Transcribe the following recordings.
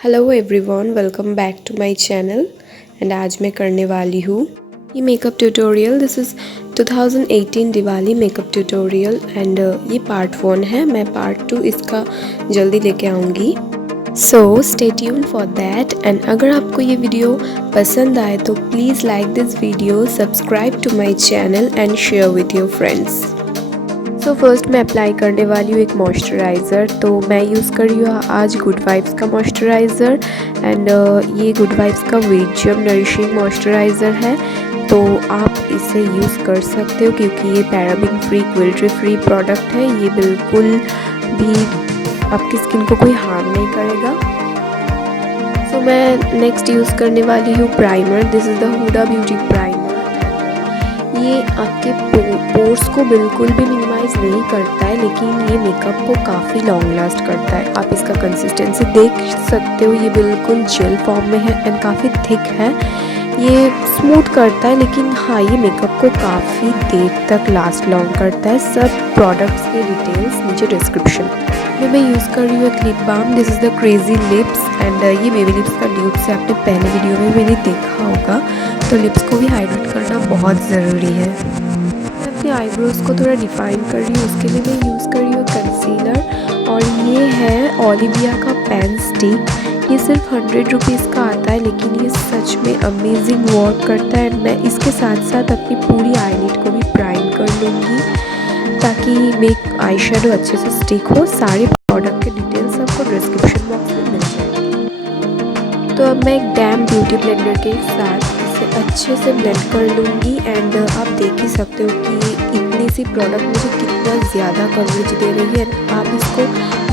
Hello everyone, welcome back to my channel. And आज मैं करने वाली हूँ ये makeup tutorial. This is 2018 Diwali makeup tutorial and ये पार्ट 1 है। मैं पार्ट 2 इसका जल्दी लेके आऊँगी, so stay tune for that. And अगर आपको ये वीडियो पसंद आए तो please like this video, subscribe to my channel and share with your friends. So first मैं अप्लाई करने वाली हूँ एक मॉइस्चराइज़र। तो मैं यूज़ कर रही हूँ आज गुड वाइब्स का मॉइस्चराइज़र एंड ये गुड वाइब्स का वेजियम नरिशिंग मॉइस्चराइज़र है। तो आप इसे यूज़ कर सकते हो क्योंकि ये paraben free, cruelty free product है। ये बिल्कुल भी आपकी स्किन को कोई हार्म नहीं करेगा। सो मैं नेक्स्ट यूज़ करने वाली हूँ primer. This is the Huda beauty primer. ये आपके पोर्स को बिल्कुल भी मिनिमाइज़ नहीं करता है, लेकिन ये मेकअप को काफ़ी लॉन्ग लास्ट करता है। आप इसका कंसिस्टेंसी देख सकते हो, ये बिल्कुल जेल फॉर्म में है एंड काफ़ी थिक है। ये स्मूथ करता है, लेकिन हाँ ये मेकअप को काफ़ी देर तक लास्ट लॉन्ग करता है। सब प्रोडक्ट्स के डिटेल्स नीचे डिस्क्रिप्शन में मैं यूज़ कर रही हूँ एक lip balm. This is the crazy lips and ये बेबी लिप्स का ड्यूब से आपने पहले वीडियो में मैंने देखा होगा। तो लिप्स को भी हाइड्रेट करना बहुत ज़रूरी है। मैं अपने आईब्रोज़ को थोड़ा डिफाइन कर रही हूँ, उसके लिए मैं यूज़ कर रही हूँ कंसीलर और ये है ओलिविया का पेन स्टिक। ये सिर्फ 100 रुपीज़ का आता है, लेकिन ये सच में अमेजिंग वर्क करता है। मैं इसके साथ साथ अपनी पूरी आईलिड को भी प्राइम कर लूँगी ताकि मेक आई शेडो अच्छे से स्टिक हो। सारे प्रोडक्ट के डिटेल्स आपको डिस्क्रिप्शन बॉक्स में मिल जाएंगे। तो अब मैं एक डैम ब्यूटी ब्लेंडर के साथ इसे अच्छे से ब्लेंड कर लूँगी एंड आप देख ही सकते हो कि इतनी सी प्रोडक्ट मुझे कितना ज़्यादा कवरेज दे रही है। आप इसको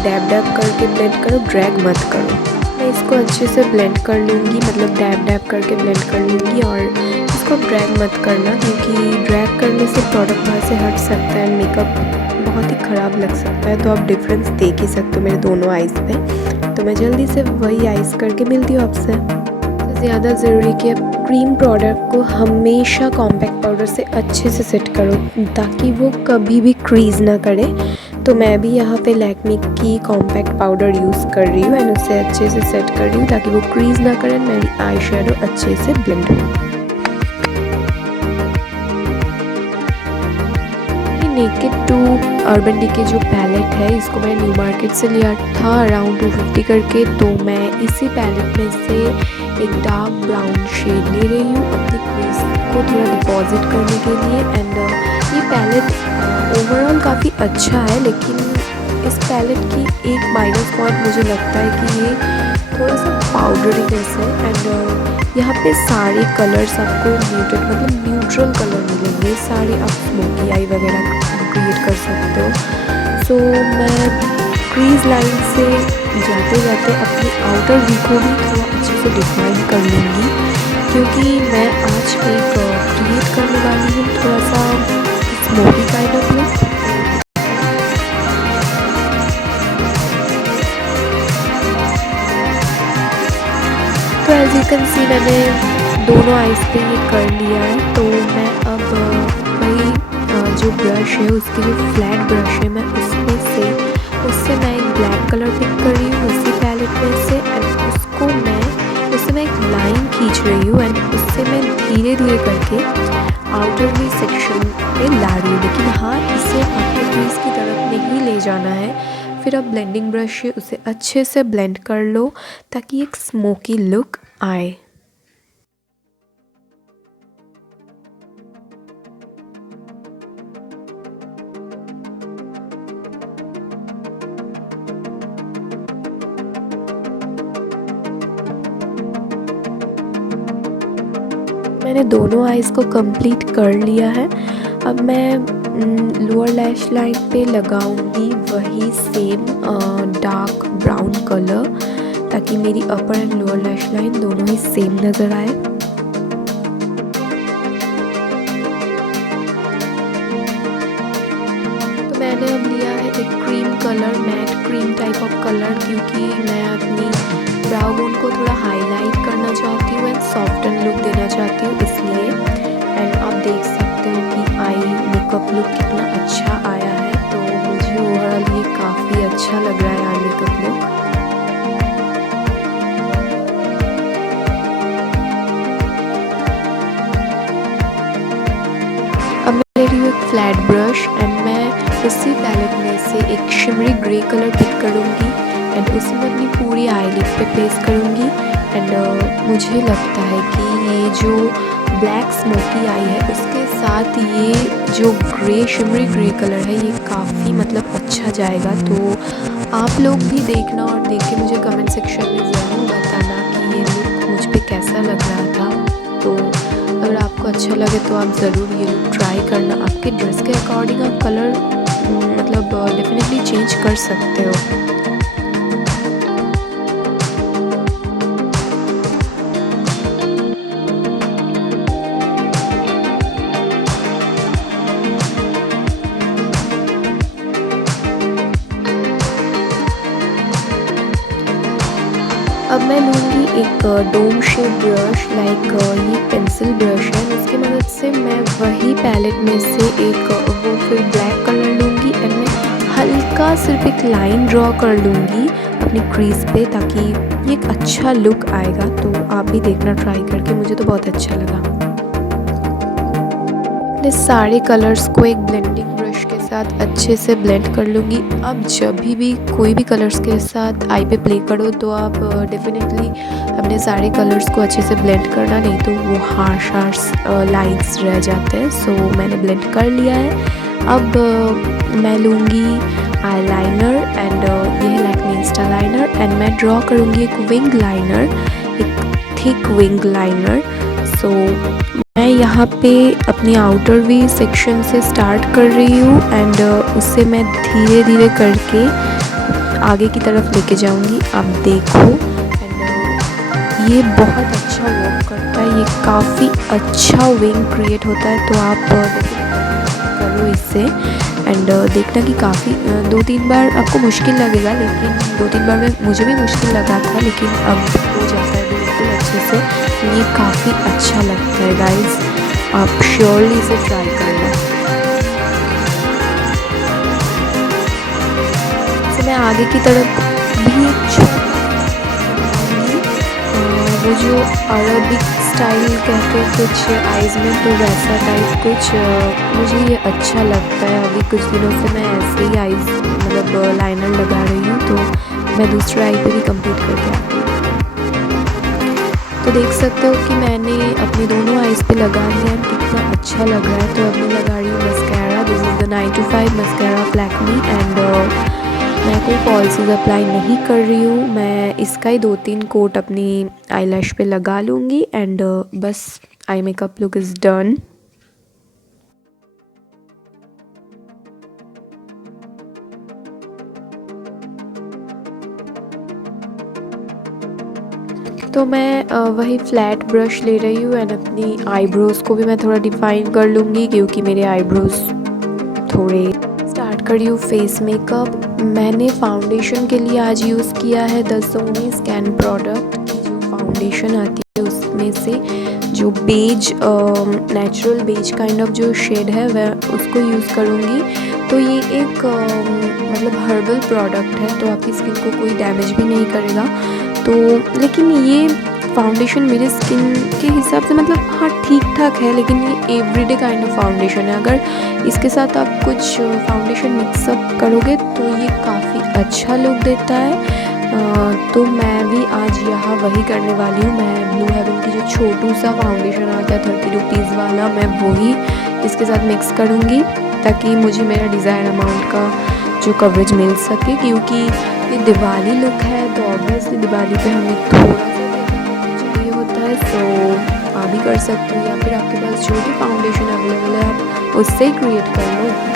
डैब डैब करके ब्लेंड करो, ड्रैग मत करो। मैं इसको अच्छे से ब्लेंड कर लूँगी, मतलब डैब डैब करके ब्लेंड कर लूँगी और इसको ड्रैग मत करना क्योंकि ड्रैग करने से प्रोडक्ट वहाँ से हट सकता है, मेकअप बहुत ही ख़राब लग सकता है। तो आप डिफरेंस देख ही सकते हो मेरे दोनों आइज़ पे। तो मैं जल्दी से वही आइज़ करके मिलती हूँ आपसे। तो ज़्यादा ज़रूरी कि आप क्रीम प्रोडक्ट को हमेशा कॉम्पैक्ट पाउडर से अच्छे से सेट करो ताकि वो कभी भी क्रीज ना करे। तो मैं भी यहाँ पे लैक्मे की कॉम्पैक्ट पाउडर यूज़ कर रही हूँ एंड उसे अच्छे से सेट कर रही हूँ ताकि वो क्रीज ना करे, मेरी आई शेडो अच्छे से ब्लेंड हो। नेकेड 2 अर्बन डिके जो पैलेट है, इसको मैं न्यू मार्केट से लिया था अराउंड 250 करके। तो मैं इसी पैलेट में से एक डार्क ब्राउन शेड ले रही हूँ अपनी क्रीज को थोड़ा डिपॉजिट करने के लिए। एंड ये पैलेट ओवरऑल काफ़ी अच्छा है, लेकिन इस पैलेट की एक माइनस पॉइंट मुझे लगता है कि ये थोड़ा सा पाउडरीनेस है। एंड यहाँ पे सारे कलर्स आपको म्यूटेड, मतलब न्यूट्रल कलर मिलेंगे। सारे आप स्मोकी आई वगैरह क्रिएट कर सकते हो। सो मैं क्रीज लाइन से जाते जाते अपनी आउटर वी को भी थोड़ा अच्छे से डिफाइन कर लूँगी क्योंकि मैं आज एक क्रिएट करने वाली हूँ थोड़ा सा स्मोकी काइंड ऑफ लुक। तो एज यू कैन सी मैंने दोनों आइज़ पे ये कर लिया है। तो मैं अब वही जो ब्रश है, उसकी जो फ्लैट ब्रश है, मैं उससे मैं एक ब्लैक कलर पिक कर रही हूँ उसी पैलेट में से एंड उससे मैं एक लाइन खींच रही हूँ एंड उससे मैं धीरे धीरे करके आउटर वी सेक्शन पे ला रही हूँ। लेकिन हाँ, इसे आपको क्रीज की तरफ नहीं ले जाना है। फिर आप ब्लेंडिंग ब्रश से उसे अच्छे से ब्लेंड कर लो ताकि एक स्मोकी लुक आए। मैंने दोनों आइज़ को कंप्लीट कर लिया है। अब मैं लोअर लैश लाइन पे लगाऊंगी वही सेम डार्क ब्राउन कलर ताकि मेरी अपर एंड लोअर लैश लाइन दोनों ही सेम नज़र आए। तो मैंने अब लिया है एक cream colour, matte cream type of colour, क्योंकि मैं अपनी ब्राउ बोन को थोड़ा हाईलाइट करना चाहती हूँ एंड सॉफ्टन लुक देना चाहती हूँ, इसलिए। एंड आप देख सकते हो कि आई मेकअप लुक कितना अच्छा आया है। तो मुझे ओवरऑल ये काफ़ी अच्छा लग रहा है eye makeup look. Brush and मैं उसी पैलेट में से एक शिमरी ग्रे कलर पिक करूँगी एंड उसी में अपनी पूरी आईलिड पे प्लेस करूँगी। एंड मुझे लगता है कि ये जो ब्लैक स्मोकी आई है उसके साथ ये जो ग्रे शिमरी ग्रे कलर है ये काफ़ी मतलब अच्छा जाएगा। तो आप लोग भी देखना और देख के मुझे कमेंट सेक्शन में ज़रूर बताना कि ये लुक मुझ पे कैसा लग रहा था। तो अगर आपको अच्छा लगे तो आप ज़रूर ये लुक ट्राई करना। आपके ड्रेस के अकॉर्डिंग आप कलर मतलब डेफिनेटली चेंज कर सकते हो। अब मैं लूँगी एक डोम शेप ब्रश लाइक ये पेंसिल ब्रश है, इसकी मदद से मैं वही पैलेट में से एक वो फिर ब्लैक कलर लूँगी एंड मैं हल्का सिर्फ एक लाइन ड्रॉ कर लूँगी अपनी क्रीज पे ताकि ये एक अच्छा लुक आएगा। तो आप भी देखना ट्राई करके, मुझे तो बहुत अच्छा लगा। अपने सारे कलर्स को एक ब्लेंडिंग ब्रश के साथ अच्छे से ब्लेंड कर लूँगी। अब जब भी कोई भी कलर्स के साथ आई पे प्ले करो तो आप डेफिनेटली अपने सारे कलर्स को अच्छे से ब्लेंड करना, नहीं तो वो हार्श लाइंस रह जाते हैं। सो मैंने ब्लेंड कर लिया है। अब मैं लूँगी आईलाइनर एंड ये है लैक्मे इंस्टा लाइनर एंड मैं ड्रॉ करूँगी एक विंग लाइनर, एक थिक विंग लाइनर। सो मैं यहाँ पे अपनी आउटर वी सेक्शन से स्टार्ट कर रही हूँ एंड उससे मैं धीरे धीरे करके आगे की तरफ लेके जाऊँगी। आप देखो एंड ये बहुत अच्छा वर्क करता है, ये काफ़ी अच्छा विंग क्रिएट होता है। तो आप करो इससे एंड देखना कि काफ़ी 2-3 बार आपको मुश्किल लगेगा, लेकिन 2-3 बार में मुझे भी मुश्किल लगा था, लेकिन अब हो जाता है बिल्कुल अच्छे से। ये काफ़ी अच्छा लगता है गाइस, आप श्योरली इसे ट्राई करना। तो मैं आगे की तरफ भी वो जो अरबिक स्टाइल कहते हैं कुछ आइज़ में, तो वैसा टाइप कुछ मुझे ये अच्छा लगता है। अभी कुछ दिनों से मैं ऐसे ही आइज़ मतलब लाइनर लगा रही हूँ, तो मैं दूसरे आई पे भी कंप्लीट करके आती हूँ। तो देख सकते हो कि मैंने अपने दोनों आइज़ पे लगा लिया है, कितना अच्छा लग रहा है। तो अब मैं लगा रही हूँ mascara. This is the 9 to 5 mascara of Lakme and मैं कोई फॉल्सेस अप्लाई नहीं कर रही हूँ। मैं इसका ही 2-3 कोट अपनी आईलैश पे लगा लूँगी एंड बस eye makeup look is done. तो मैं वही फ्लैट ब्रश ले रही हूँ एंड अपनी आईब्रोज़ को भी मैं थोड़ा डिफाइन कर लूँगी, क्योंकि मेरे आईब्रोज़ थोड़े। स्टार्ट कर रही हूँ फेस मेकअप। मैंने फाउंडेशन के लिए आज यूज़ किया है द सोनी स्कैन प्रोडक्ट की जो फाउंडेशन आती है उसमें से जो beige natural beige kind of जो शेड है वह उसको यूज़ करूँगी। तो ये एक मतलब हर्बल प्रोडक्ट है, तो आपकी स्किन को कोई डैमेज भी नहीं करेगा। तो लेकिन ये फाउंडेशन मेरे स्किन के हिसाब से मतलब हाँ ठीक ठाक है, लेकिन ये एवरीडे काइंड ऑफ फाउंडेशन है। अगर इसके साथ आप कुछ फाउंडेशन मिक्सअप करोगे तो ये काफ़ी अच्छा लुक देता है। तो मैं भी आज यहाँ वही करने वाली हूँ। मैं ब्लू हेवन की जो छोटू सा फाउंडेशन आता है 30 रुपीज़ वाला, मैं वही इसके साथ मिक्स करूँगी ताकि मुझे मेरा डिज़ायर अमाउंट का जो कवरेज मिल सके। क्योंकि ये दिवाली लुक है तो ऑब्वियसली दिवाली पे हमें थोड़ा सा चाहिए होता है। सो आप भी कर सकते हो, या फिर आपके पास जो भी फाउंडेशन अवेलेबल है आप उससे ही क्रिएट कर लो।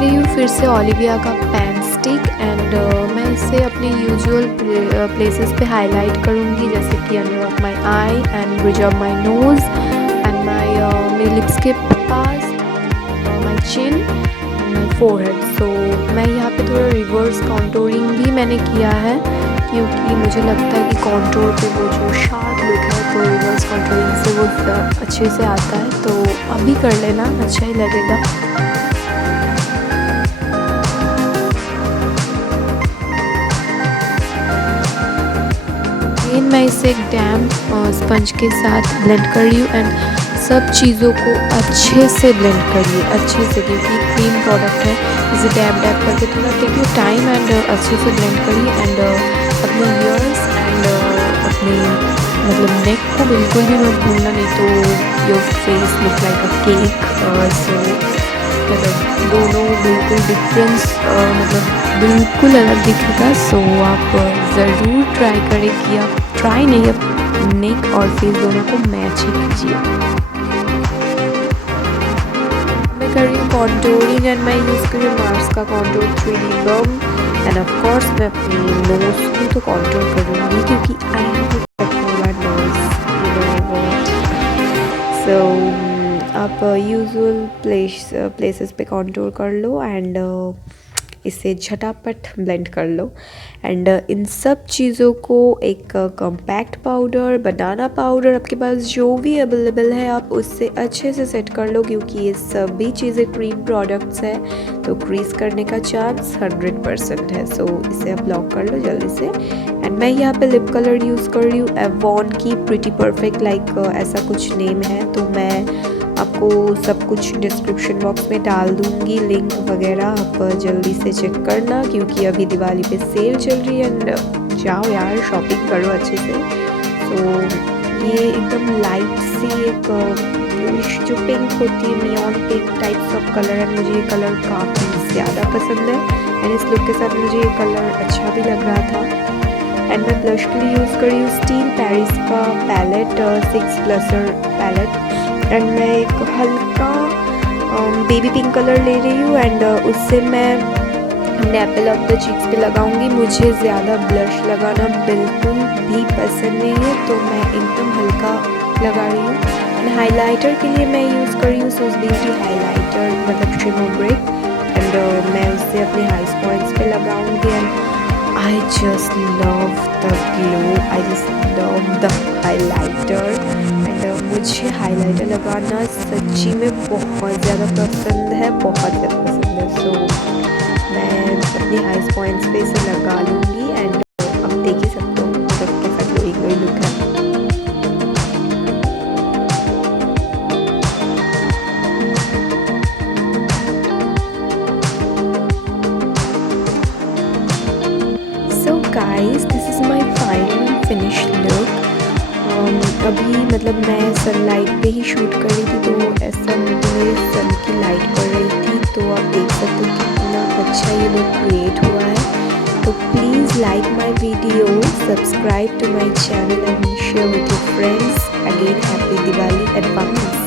रही हूँ फिर से ओलिविया का पेन स्टिक एंड मैं इसे अपने यूजुअल प्लेसेस पे हाईलाइट करूँगी, जैसे कि under of my eye and bridge of my nose and मेरे लिप्स के पास, माई चिन एंड माई फोरहेड। सो मैं यहाँ पे थोड़ा रिवर्स कॉन्टोरिंग भी मैंने किया है, क्योंकि मुझे लगता है कि कॉन्टोर पे वो जो शार्प लुक है तो रिवर्स कॉन्टोरिंग से वो अच्छे से आता है। तो अभी कर लेना, अच्छा ही लगेगा। मैं इसे एक डैम्प स्पंज के साथ ब्लेंड कर रही हूँ एंड सब चीज़ों को अच्छे से ब्लेंड करिए, अच्छे से, क्योंकि क्रीम प्रोडक्ट है। इसे डैब करके थोड़ा टेक यू टाइम एंड अच्छे से ब्लेंड करिए एंड अपने ईयर्स एंड अपने मतलब नेक को बिल्कुल भी मत भूलना, नहीं तो your face look like a cake. So मतलब दोनों बिल्कुल डिफरेंस, मतलब बिल्कुल अलग दिखेगा। सो आप ज़रूर ट्राई करें कि आप ट्राई नहीं, आप नेक और फेस दोनों को मैच ही कीजिए। मैं कर रही हूँ कॉन्टोरिंग एंड मैं यूज़ कर रही हूँ मार्स का contour 3D bomb and of course मैं अपनी नोज़ को तो कॉन्टोर करूँगी, क्योंकि I have nose, you know what. So आप यूजुअल प्लेसेस पे कॉन्टोर कर लो एंड इसे झटापट ब्लेंड कर लो एंड इन सब चीज़ों को एक कॉम्पैक्ट पाउडर, बनाना पाउडर, आपके पास जो भी अवेलेबल है आप उससे अच्छे से सेट कर लो, क्योंकि ये सभी चीज़ें क्रीम प्रोडक्ट्स हैं तो क्रीज करने का चांस 100% है। सो इसे आप लॉक कर लो जल्दी से। एंड मैं यहाँ पे लिप कलर यूज़ कर रही हूँ एवॉन की प्रिटी परफेक्ट, लाइक ऐसा कुछ नेम है। तो मैं आपको सब कुछ डिस्क्रिप्शन बॉक्स में डाल दूँगी लिंक वगैरह, आप जल्दी से चेक करना, क्योंकि अभी दिवाली पे सेल चल रही है एंड जाओ यार शॉपिंग करो अच्छे से। तो ये एकदम लाइट सी एक जो पिंक होती है, neon pink types of colour है, मुझे ये कलर काफ़ी ज़्यादा पसंद है एंड इस लुक के साथ मुझे ये कलर अच्छा भी लग रहा था। एंड मैं ब्लश के लिए यूज़ कर रही हूँ स्टील पैरिस का पैलेट 6 ब्लशर पैलेट एंड मैं एक हल्का बेबी पिंक कलर ले रही हूँ एंड उससे मैं नैपल ऑफ द चीक्स पे लगाऊंगी। मुझे ज़्यादा ब्लश लगाना बिल्कुल भी पसंद नहीं है, तो मैं एकदम हल्का लगा रही हूँ। एंड हाइलाइटर के लिए मैं यूज़ कर रही हूँ सूज़ ब्यूटी हाइलाइटर, मतलब शिमर ब्रिक, एंड मैं उससे अपने हाइस पॉइंट्स पे लगाऊंगी and I just love the glow, I just love the highlighter and मुझे हाइलाइटर लगाना सच्ची में बहुत ज़्यादा पसंद है, बहुत ज़्यादा पसंद है। सो मैं अपनी हाइस पॉइंट्स पे इसे लगा लूँगी एंड अब देख ही सकते हो सबके साथ ग्लोई लुक है। Guys this is my final finish look. अभी मतलब मैं सनलाइट पे ही शूट कर रही थी, तो ऐसा मुझे सन की लाइट पड़ रही थी, तो आप देख सकते हो कितना अच्छा ये लुक क्रिएट हुआ है। तो please like my video, subscribe to my channel and share with your friends. Again happy Diwali advance.